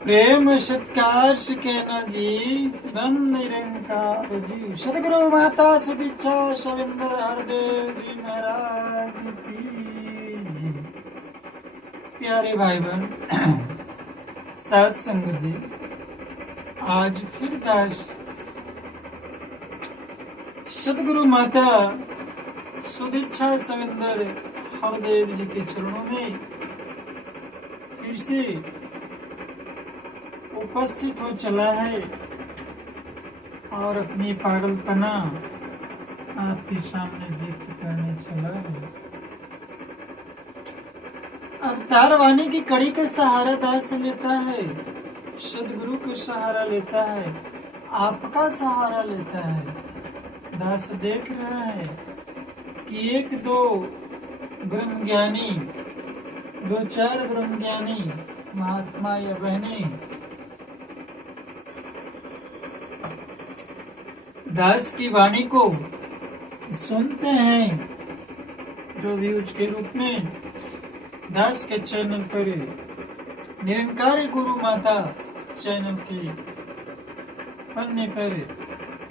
प्रेम सत्कार के न जी धन निरंकार जी। सदगुरु माता सदीक्षा सविंदर हरदेव जी महाराज की जी। प्यारे भाई बहन साथ संगत जी, आज फिर दास सदगुरु माता सुदीक्षा सविंदर हरदेव जी के चरणों में फिर से उपस्थित हो चला है और अपनी पागलपना आपके सामने व्यक्त करने चला है। अवतार वाणी की कड़ी का सहारा दास लेता है, सदगुरु का सहारा लेता है, आपका सहारा लेता है। दास देख रहा है कि एक दो ब्रह्म ज्ञानी, दो चार ब्रह्म ज्ञानी महात्मा या बहने दास की वाणी को सुनते हैं, जो व्यूज के रूप में दास के चैनल पर निरंकारी गुरु माता चैनल के पन्ने पर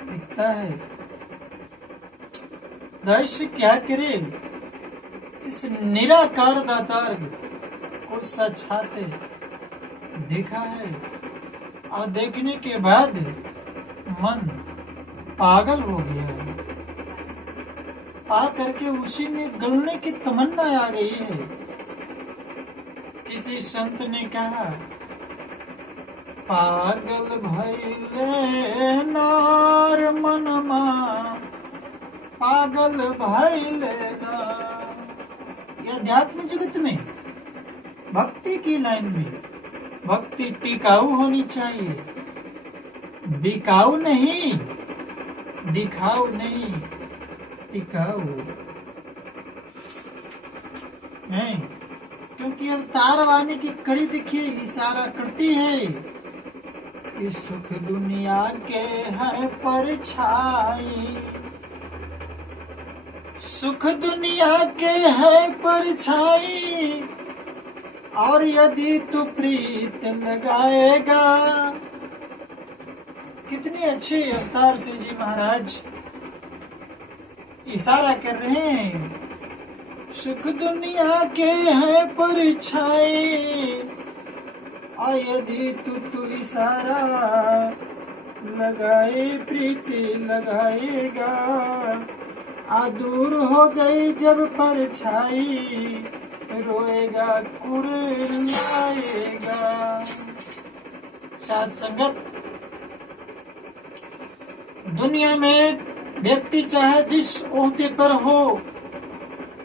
दिखता है। दास क्या करे, इस निराकार दातार को सचाते देखा है और देखने के बाद मन पागल हो गया है। पा करके उसी में गलने की तमन्ना आ गई है। किसी संत ने कहा, पागल भइले नार मनमा, पागल भइले नार। यह अध्यात्म जगत में भक्ति की लाइन में भक्ति टिकाऊ होनी चाहिए, बिकाऊ नहीं, दिखाओ नहीं, टिकाओ नहीं। क्योंकि अवतार वाणी की कड़ी देखिए इशारा करती है कि सुख दुनिया के है परछाई, सुख दुनिया के है परछाई, और यदि तू प्रीत लगाएगा। कितनी अच्छी अवतार से जी महाराज इशारा कर रहे हैं। सुख दुनिया के है परछाई, और यदि तू इशारा लगाए, प्रीति लगाएगा। आ दूर हो गई जब परछाई, रोएगा कुर्लाएगा। साथ संगत, दुनिया में व्यक्ति चाहे जिस ओहदे पर हो,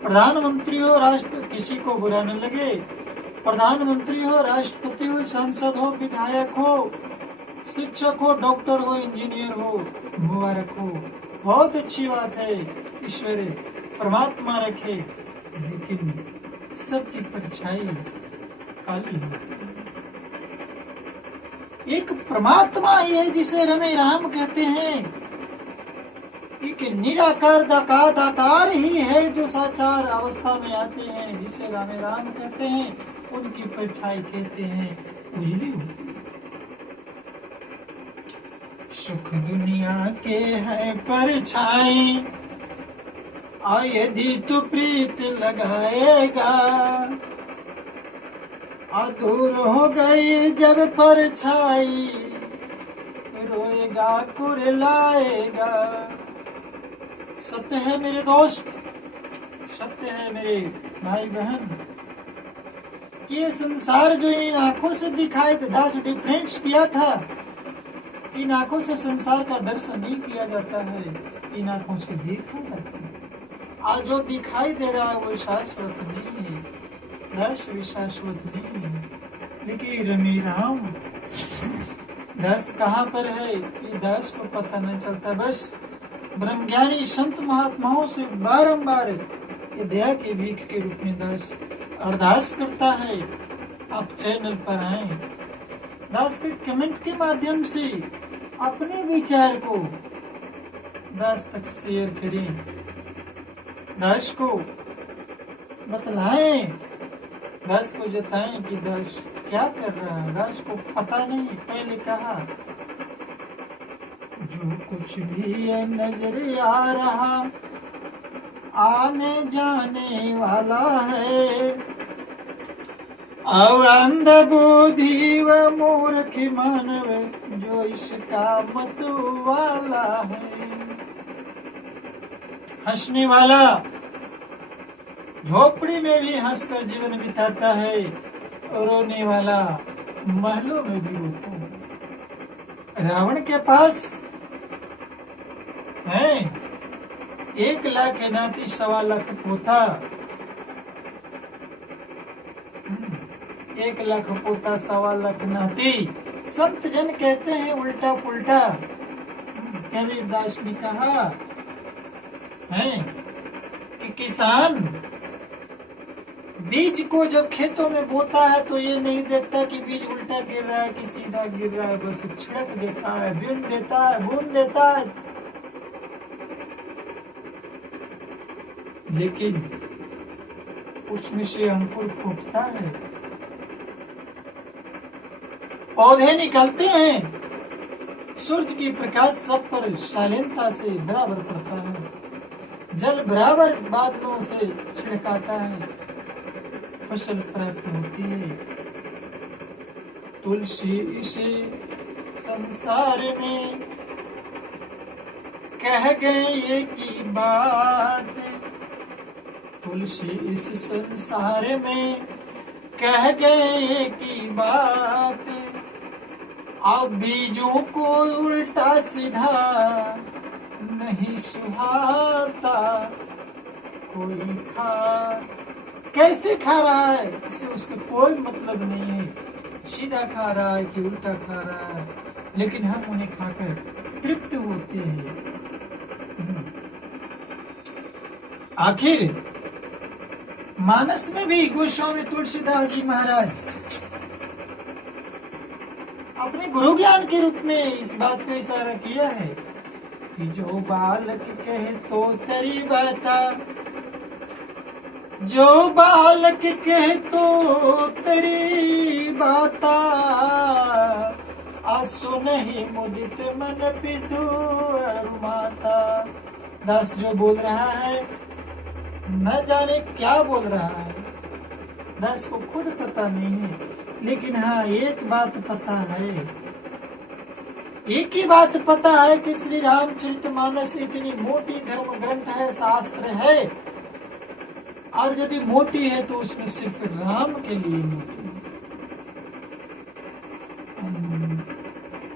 प्रधानमंत्री हो, राष्ट्र, किसी को बुरा न लगे, प्रधानमंत्री हो, राष्ट्रपति हो, सांसद हो, विधायक हो, शिक्षक हो, डॉक्टर हो, इंजीनियर हो, मुबारक हो, बहुत अच्छी बात है। ईश्वर परमात्मा रखे, लेकिन सबकी परछाई काली है। एक परमात्मा ही है जिसे रमे राम कहते हैं। एक निराकार दातार ही है जो साचार अवस्था में आते हैं, जिसे रामे राम कहते हैं। उनकी परछाई कहते हैं उजली होती। सुख दुनिया के है परछाई, और यदि तू प्रीत लगाएगा। दूर हो गई जब परछाई, रोएगा कुरलाएगा। सत्य है मेरे दोस्त, सत्य है मेरे भाई बहन, कि ये संसार जो इन आंखों से दिखाई दास डिफरेंस किया था। इन आंखों से संसार का दर्शन नहीं किया जाता है, इन आंखों से देखा जाता है। आज जो दिखाई दे रहा है वो शाश्वत नहीं है, दास भी शाश्वत नहीं है। लेकिन रमी राम दास कहाँ पर है, ये दास को पता नहीं चलता। बस ब्रह्मज्ञानी संत महात्माओं से बारंबार ये दया के भीख के रूप में दास अरदास करता है, आप चैनल पर आए, दास के कमेंट के माध्यम से अपने विचार को दास तक शेयर करें, दास को बतलाएं, दास को जताएं कि दास क्या कर रहा है दास को पता नहीं। पहले कहा जो कुछ भी ये नजर आ रहा आने जाने वाला है, और अंध बुद्धि व मूर्ख मानव जो इसका मत वाला है। हंसने वाला झोपड़ी में भी हंसकर जीवन बिताता है, और रोने वाला महलों में भी रोता है। रावण के पास है 1 लाख नाती 1.25 लाख पोता, 1 लाख पोता 1.25 लाख नाती। संत जन कहते हैं उल्टा पुल्टा। कबीरदास ने कहा है कि किसान बीज को जब खेतों में बोता है तो ये नहीं देखता कि बीज उल्टा गिर रहा है कि सीधा गिर रहा है, बस छिड़क देता है, बीन देता है, बूंद देता है। लेकिन उसमें से अंकुर फूटता है, पौधे निकलते हैं, सूरज की प्रकाश सब पर शालीनता से बराबर पड़ता है, जल बराबर बादलों से छिड़काता है, फसल प्राप्त होती है। तुलसी इसे संसार में कह गए एक ही बात, तुलसी इस संसार में कह गए एक ही बात, अब बीजों को उल्टा सीधा नहीं सुहाता कोई खा। कैसे खा रहा है इससे उसका कोई मतलब नहीं है, सीधा खा रहा है कि उल्टा खा रहा है, लेकिन हम उन्हें खाकर तृप्त होते हैं। आखिर मानस में भी गोस्वामी तुलसीदास जी महाराज अपने गुरु ज्ञान के रूप में इस बात को इशारा किया है कि जो बालक कहे तो तेरी बाता, जो बालक कहे तो तेरी बाता, आसु नहीं मुदित मन पितु माता। दास जो बोल रहा है न जाने क्या बोल रहा है, दास को खुद पता नहीं है, लेकिन हाँ एक बात पता है, एक ही बात पता है कि श्री रामचरितमानस इतनी मोटी धर्म ग्रंथ है, शास्त्र है, और यदि मोटी है तो उसमें सिर्फ राम के लिए मोटी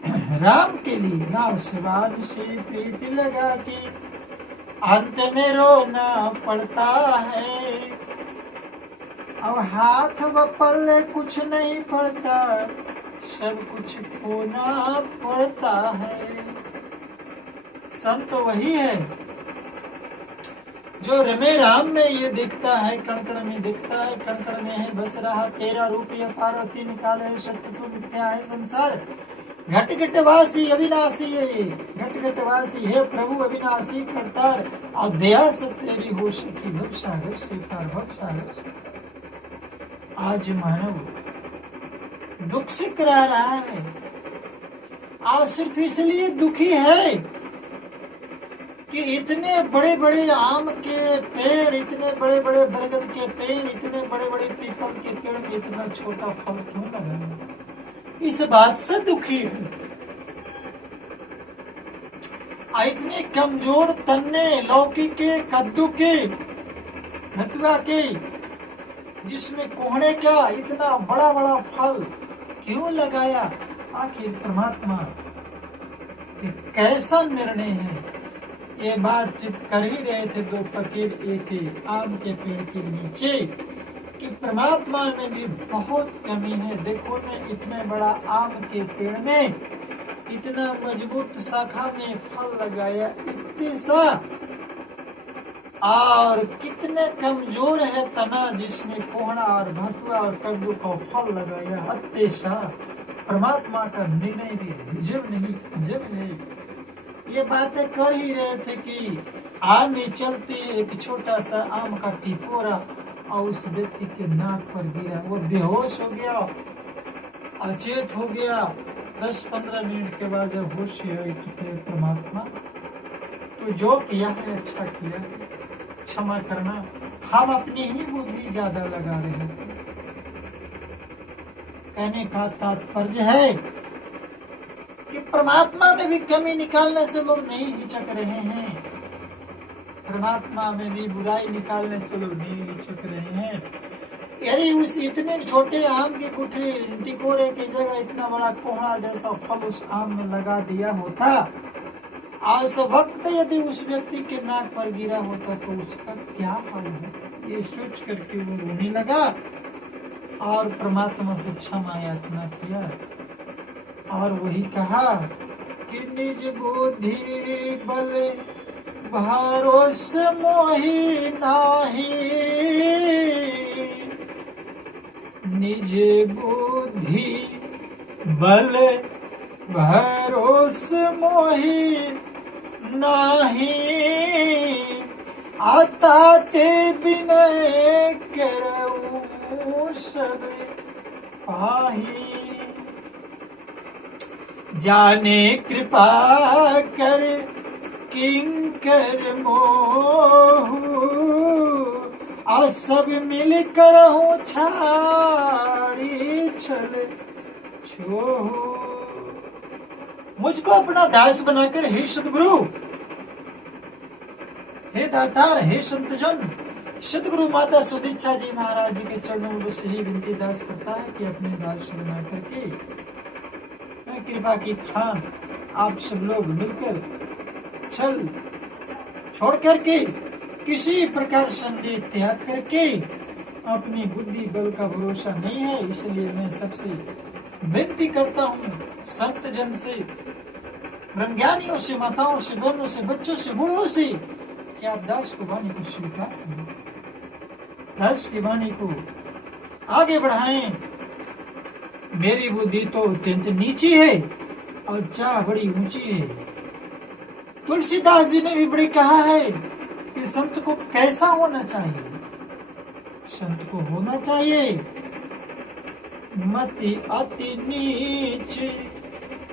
है, राम के लिए। नाव स्वाद से प्रीति लगा के अंत में रोना पड़ता है, अब हाथ व पल्ले कुछ नहीं पड़ता, सब कुछ खोना पड़ता है। संत तो वही है जो रमे राम में ये दिखता है, कण कण में दिखता है, कण कण में है बस रहा तेरा रूप, ये पार्वती निकाले सत्य तो मिथ्या है संसार। घट घटवासी अविनाशी है ये, घट घटवासी है प्रभु अविनाशी करतार, और दया से तेरी हो सकी भव सागर से पार, भव सागर से। आज मानव दुख से करा रहा है, आज सिर्फ इसलिए दुखी है कि इतने बड़े बड़े आम के पेड़, इतने बड़े बड़े बरगद के पेड़, इतने बड़े बड़े पीपल के पेड़ में इतना छोटा फल क्यों लगा, इस बात से दुखी है। इतने कमजोर तन्ने लौकी के, कद्दू के, नतुआ के, जिसमें कोहड़े का इतना बड़ा बड़ा फल क्यों लगाया। आखिर परमात्मा कैसा निर्णय है, ये बातचीत कर ही रहे थे दो फकीर एक आम के पेड़ के नीचे कि परमात्मा में भी बहुत कमी है। देखो ने इतने बड़ा आम के पेड़ में इतना मजबूत शाखा में फल लगाया, इतने सा, और कितने कमजोर है तना जिसमें कोहड़ा और भतुआ और कद्दू का फल लगाया, अत्ते सा। परमात्मा का निर्णय भी अजब नहीं। ये बातें कर ही रहे थे कि आम में चलती एक छोटा सा आम का टिपोरा और उस व्यक्ति के नाक पर गिरा, वो बेहोश हो गया, अचेत हो गया। 10-15 मिनट के बाद जब होश हुई तो परमात्मा तो जो किया है अच्छा किया, क्षमा करना, हम अपनी ही बुद्धि ज्यादा लगा रहे हैं। कहने का तात्पर्य है कि परमात्मा में भी कमी निकालने से लोग नहीं हिचक रहे हैं, परमात्मा में भी बुराई निकालने से लोग नहीं हिचक रहे हैं। यदि उस इतने छोटे आम के कुठे टिकोरे की जगह इतना बड़ा कोहड़ा जैसा फल उस आम में लगा दिया होता, उस वक्त यदि उस व्यक्ति के नाक पर गिरा होता तो उसका क्या हाल है, ये सोच करके वो रोने लगा और परमात्मा से क्षमा याचना किया और वही कहा कि निज बुद्धि बल भरोसे मोहि नाही, निज बुद्धि बल भरोसे मोहि नाही, आता ते विनय करऊ सब पाही, जाने कृपा कर किंकर मोहु, आ सब मिल करहु छाड़ी छल छोहु। मुझको अपना दास बनाकर हे सतगुरु, हे दातार, हे संतजन, सतगुरु माता सुदीक्षा जी महाराज जी के चरणों से ही विनती दास करता है कि अपने दास बना करके मैं कृपा की खान आप सब लोग मिलकर छल छोड़ करके किसी प्रकार संदेह त्याग करके, अपनी बुद्धि बल का भरोसा नहीं है, इसलिए मैं सबसे विनती करता हूँ संत जन से, ब्रह्मज्ञानियों से, माताओं से, बहनों से, बच्चों से, बूढ़ों से कि आप दास की वाणी को स्वीकार करें, दास की वाणी को आगे बढ़ाएं। मेरी बुद्धि तो अत्यंत नीची है और चाह बड़ी ऊंची है। तुलसीदास जी ने भी बड़ी कहा है कि संत को कैसा होना चाहिए, संत को होना चाहिए मति अति नीच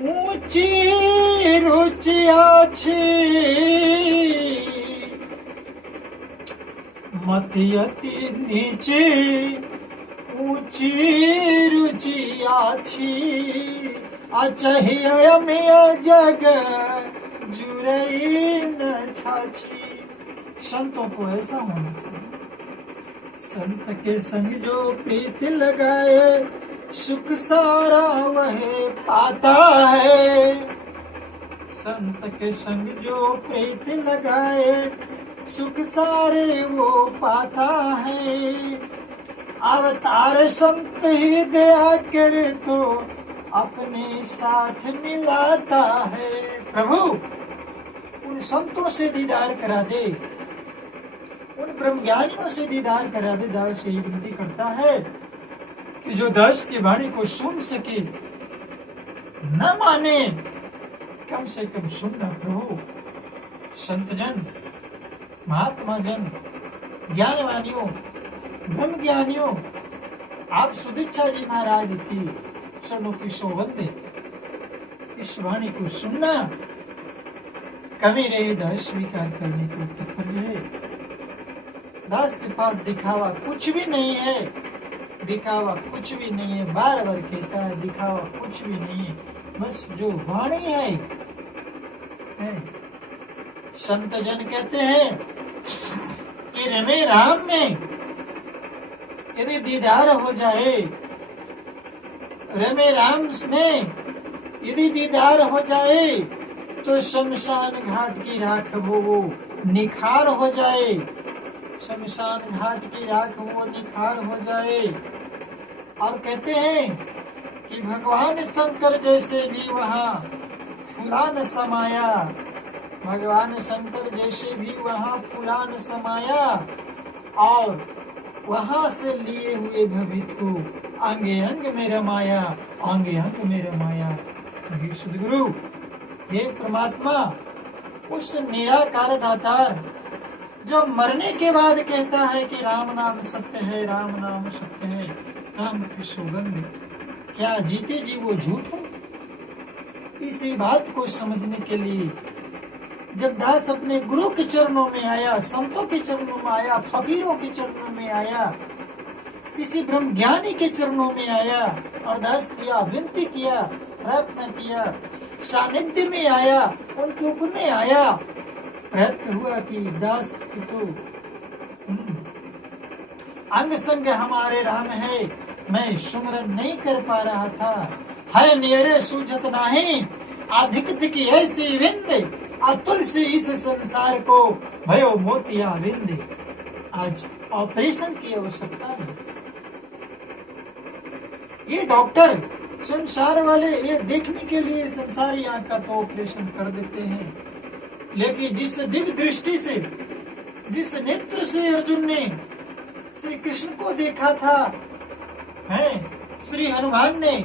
ऊंची रुचि आछी, मति अति नीची ऊंची रुचि आछी, अचहिया में जग जुरई न छाछी। संतों को ऐसा होना चाहिए, संत के संग जो प्रीत लगाए सुख सारा वह पाता है, संत के संग जो प्रीत लगाए सुख सारे वो पाता है, अवतार संत ही दया करे तो अपने साथ मिलाता है। प्रभु उन संतों से दीदार करा दे, उन ब्रह्मज्ञानियों से दीदार करा दे। दास यही विनती करता है कि जो दास की वाणी को सुन सके, न माने कम से कम सुनना। प्रभु संत जन, महात्मा जन, ज्ञानवानियों, ब्रह्म ज्ञानियों, आप सुदीक्षा जी महाराज की चरणों की सौगंध इस वाणी को सुनना, कमी रहे दास स्वीकार करने को तात्पर्य है। दास के पास दिखावा कुछ भी नहीं है, दिखावा कुछ भी नहीं है, बार बार कहता है दिखावा कुछ भी नहीं है, बस जो वाणी है। संत जन कहते हैं कि रमे राम में यदि दीदार हो जाए, रमे राम में यदि दीदार हो जाए तो शमशान घाट की राख वो निखार हो जाए, शमशान घाट की राख वो निखार हो जाए। और कहते हैं कि भगवान शंकर जैसे भी वहाँ फूलान समाया, भगवान शंकर जैसे भी वहाँ फूलान समाया और वहाँ से लिए हुए भवित को अंगे अंग में रमाया, अंगे अंग में रमाया। हे सद्गुरु, हे परमात्मा, उस निराकार दातार जो मरने के बाद कहता है कि राम नाम सत्य है, राम नाम सत्य है, राम की सौगंध क्या जीते जी वो झूठ हो? इसी बात को समझने के लिए जब दास अपने गुरु के चरणों में आया, संतों के चरणों में आया, फकीरों के चरणों में आया, किसी ब्रह्म ज्ञानी के चरणों में आया, अरदास किया, विनती किया, प्रार्थना किया, सानिध्य में आया, उनके ऊपर में आया, प्रयत्न हुआ कि दास तो अंग संग हमारे राम है, मैं सुमरन नहीं कर पा रहा था, है नियरे सूझत नाही, अधिक दिख ऐसी विंद, अतुल से इस संसार को भयो मोतिया विंद। आज ऑपरेशन की आवश्यकता है। ये डॉक्टर संसार वाले ये देखने के लिए संसारी आंख का तो ऑपरेशन कर देते हैं, लेकिन जिस दिव्य दृष्टि से, जिस नेत्र से अर्जुन ने श्री कृष्ण को देखा था, है श्री हनुमान ने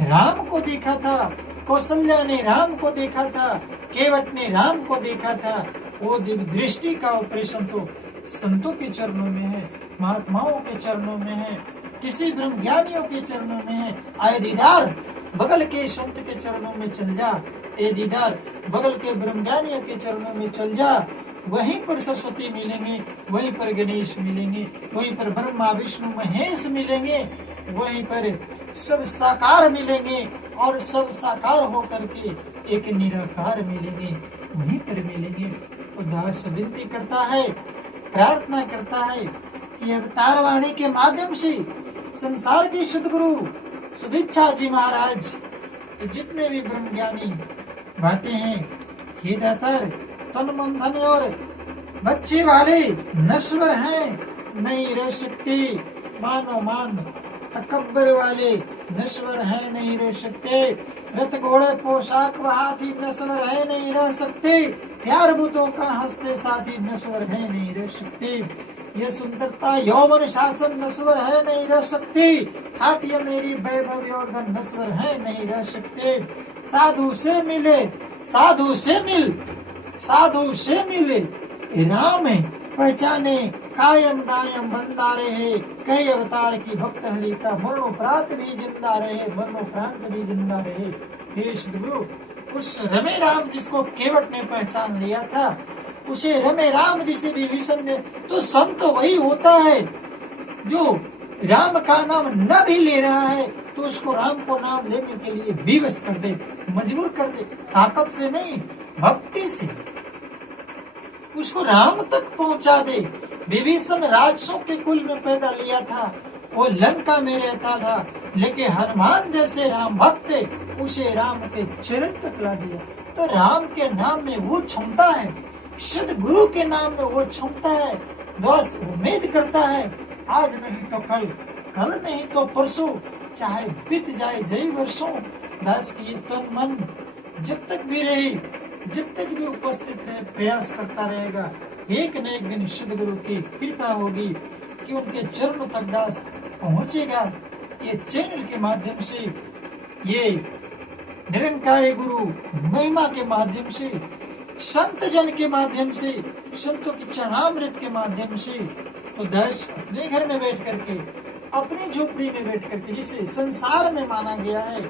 राम को देखा था, कौशल्या ने राम को देखा था, केवट ने राम को देखा था, वो दिव्य दृष्टि का ऑपरेशन तो संतों के चरणों में है, महात्माओं के चरणों में है, किसी ब्रह्म ज्ञानियों के चरणों में है। आए दीदार बगल के संत के चरणों में चल जा, ए दीदार बगल के ब्रह्म ज्ञानियों के चरणों में चल जा, वहीं पर सरस्वती मिलेंगे, वहीं पर गणेश मिलेंगे, वहीं पर ब्रह्मा विष्णु महेश मिलेंगे, वहीं पर सब साकार मिलेंगे और सब साकार होकर के एक निराकार मिलेंगे, वहीं पर मिलेंगे। तो दास विनती करता है, प्रार्थना करता है कि अवतार वाणी के माध्यम से संसार के सदगुरु सुदीक्षा जी महाराज जितने भी ब्रह्म ज्ञानी बातें हैं, हे दातार तन मन धन और बच्चे वाले नश्वर हैं, नहीं रह सकते, मानो मान तकब्बर वाले नश्वर है, नहीं रह सकते, रथ घोड़े पोशाक व हाथी नश्वर है, नहीं रह सकते, प्यार बुतों का हंसते साथी नश्वर है, नहीं रह सकते, ये सुंदरता यौवन शासन नश्वर है, नहीं रह सकती, हाटिया मेरी वैभव और धन नश्वर है, नहीं रह सकते, साधु से मिले, साधु से मिल, साधु से मिले, राम पहचाने कायम दायम बंदा रहे, कई अवतार की भक्त हरि का मरणोपरांत भी जिंदा रहे, मरणोपरांत भी जिंदा रहे। हे सद्गुरु, उस रमे राम जिसको केवट ने पहचान लिया था, उसे रमे राम जिसे विभीषण ने, तो संत वही होता है जो राम का नाम न भी ले रहा है तो उसको राम को नाम लेने के लिए विवश कर दे, मजबूर कर दे, ताकत से नहीं भक्ति से उसको राम तक पहुंचा दे। विभीषण राजसों के कुल में पैदा लिया था, वो लंका में रहता था, लेकिन हनुमान जैसे राम भक्त उसे राम के चरण तक ला दिया। तो राम के नाम में वो क्षमता है, शुद्ध गुरु के नाम में वो क्षमता है। दास उम्मीद करता है आज नहीं तो कल, कल नहीं तो परसों, चाहे बीत जाए जय वर्षों, दास की तन मन जब तक भी रहे, जब तक भी उपस्थित रहे, प्रयास करता रहेगा। एक न एक दिन शुद्ध गुरु की कृपा होगी कि उनके चरणों तक दास पहुंचेगा। ये चैनल के माध्यम से, ये निरंकारी गुरु महिमा के माध्यम से, संत जन के माध्यम से, संतों की चरणामृत के माध्यम से, तो दास अपने घर में बैठ करके, अपनी झोपड़ी में बैठ करके, जिसे संसार में माना गया है,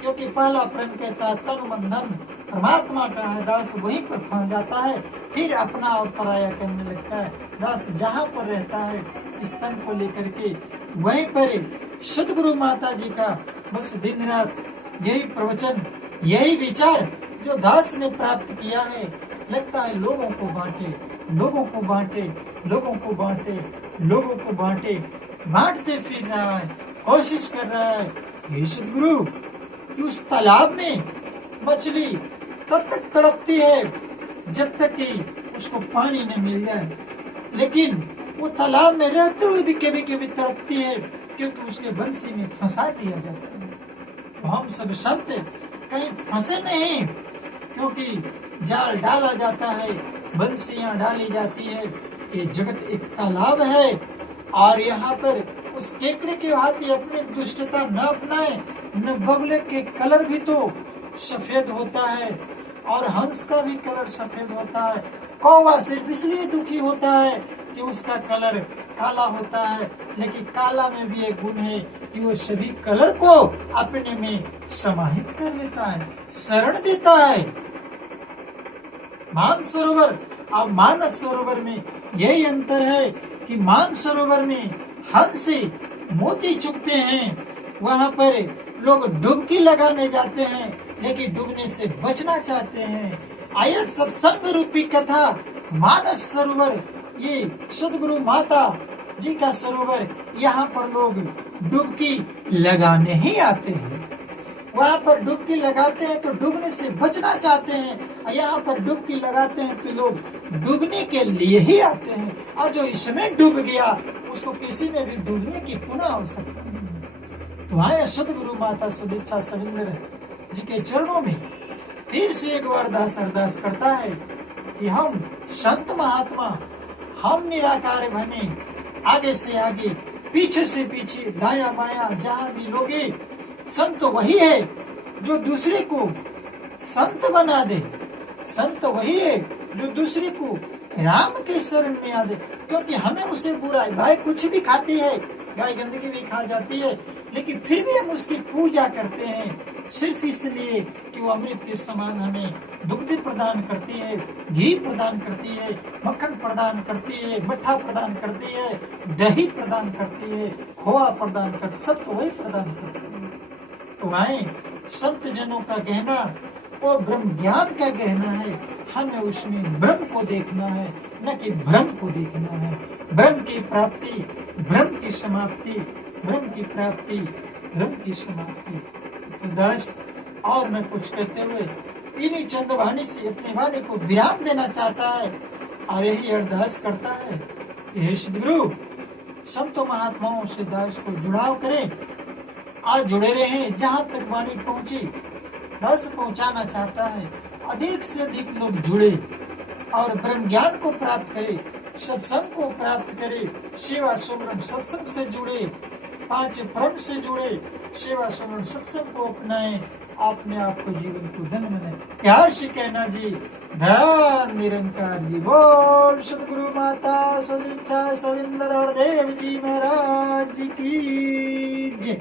क्योंकि पहला प्रेम कहता है तन मन धन परमात्मा का है, दास वहीं पर फंस जाता है, फिर अपना और पराया करने लगता है। दास जहाँ पर रहता है इस तन को लेकर के, वहीं पर सदगुरु माता जी का बस दिन रात यही प्रवचन, यही विचार जो दास ने प्राप्त किया है, लगता है लोगों को बांटे, लोगों को बांटे, लोगों को बांटे, लोगों को बांटे, बांटते फिर रहा है, कोशिश कर रहा है। हे सदगुरु, कि उस तालाब में मछली तब तक तड़पती है जब तक कि उसको पानी न मिल जाए, लेकिन वो तालाब में रहते हुए भी कभी कभी तड़पती है, क्योंकि उसके बंसी में फंसा दिया जाता है। तो हम सब संत कहीं फंसे नहीं, क्योंकि जाल डाला जाता है, बंसियां डाली जाती है। ये जगत एक तालाब है और यहाँ पर उस केकड़े के हाथी अपनी दुष्टता न अपनाए, न बगुले के कलर भी तो सफेद होता है और हंस का भी कलर सफेद होता है। कौवा सिर्फ इसलिए दुखी होता है कि उसका कलर काला होता है, लेकिन काला में भी एक गुण है कि वो सभी कलर को अपने में समाहित कर लेता है, शरण देता है। मानसरोवर और मानस सरोवर में यही अंतर है कि मानसरोवर में हंस से मोती चुगते हैं, वहां पर लोग डुबकी लगाने जाते हैं, लेकिन डूबने से बचना चाहते हैं। आयत सत्संग रूपी कथा मानस सरोवर, ये सदगुरु माता जी का सरोवर, यहाँ पर लोग डुबकी लगाने ही आते हैं। वहाँ पर डुबकी लगाते हैं तो डूबने से बचना चाहते हैं, यहाँ पर डुबकी लगाते हैं तो लोग डूबने के लिए ही आते हैं, और जो इसमें डूब गया उसको किसी में भी डूबने की पुनः आवश्यकता नहीं। तो आए सदगुरु माता सुदीक्षा सविंदर जी के चरणों में फिर से एक बार दास अरदास करता है कि हम संत महात्मा, हम निराकार बने, आगे से आगे पीछे से पीछे दाया बाया जहाँ भी लोगे, संत वही है जो दूसरे को संत बना दे, संत वही है जो दूसरे को राम के शरण में आ दे। क्योंकि हमें उसे बुरा है, गाय कुछ भी खाती है, गाय गंदगी भी खा जाती है, लेकिन फिर भी हम उसकी पूजा करते हैं सिर्फ इसलिए कि वो अमृत के समान हमें दुग्ध प्रदान करती है, घी प्रदान करती है, मक्खन प्रदान करती है, मट्ठा प्रदान करती है, दही प्रदान करती है, खोआ प्रदान करती, सब तो वही प्रदान करती है। तो आए संत जनों का कहना वो ब्रह्म ज्ञान का कहना है, हमें उसमें ब्रह्म को देखना है, न कि भ्रम को देखना है। ब्रह्म की प्राप्ति, ब्रह्म की समाप्ति, ब्रह्म की प्राप्ति, ब्रह्म की समाप्ति। तो दास और मैं कुछ कहते हुए इन्हीं चंद वाणी से अपनी वाणी को विराम देना चाहता है, और यही अरदास करता है कि हे सद्गुरु, संतों महात्माओं से दास को जुड़ाव करें, आज जुड़े रहे। जहाँ तक वाणी पहुंची रस पहुंचाना चाहता है, अधिक से अधिक लोग जुड़े और ब्रह्म ज्ञान को प्राप्त करे, सत्संग को प्राप्त करे, सेवा सुमरन सत्संग से जुड़े, 5 प्रण से जुड़े, सेवा सुमरन सत्संग को अपनाए, अपने आप को जीवन को धन्य बनाए। प्यार से कहना जी, ध्यान निरंकार जी। बोल सतगुरु माता सदीक्षा सविंदर और देव जी महाराज की जय।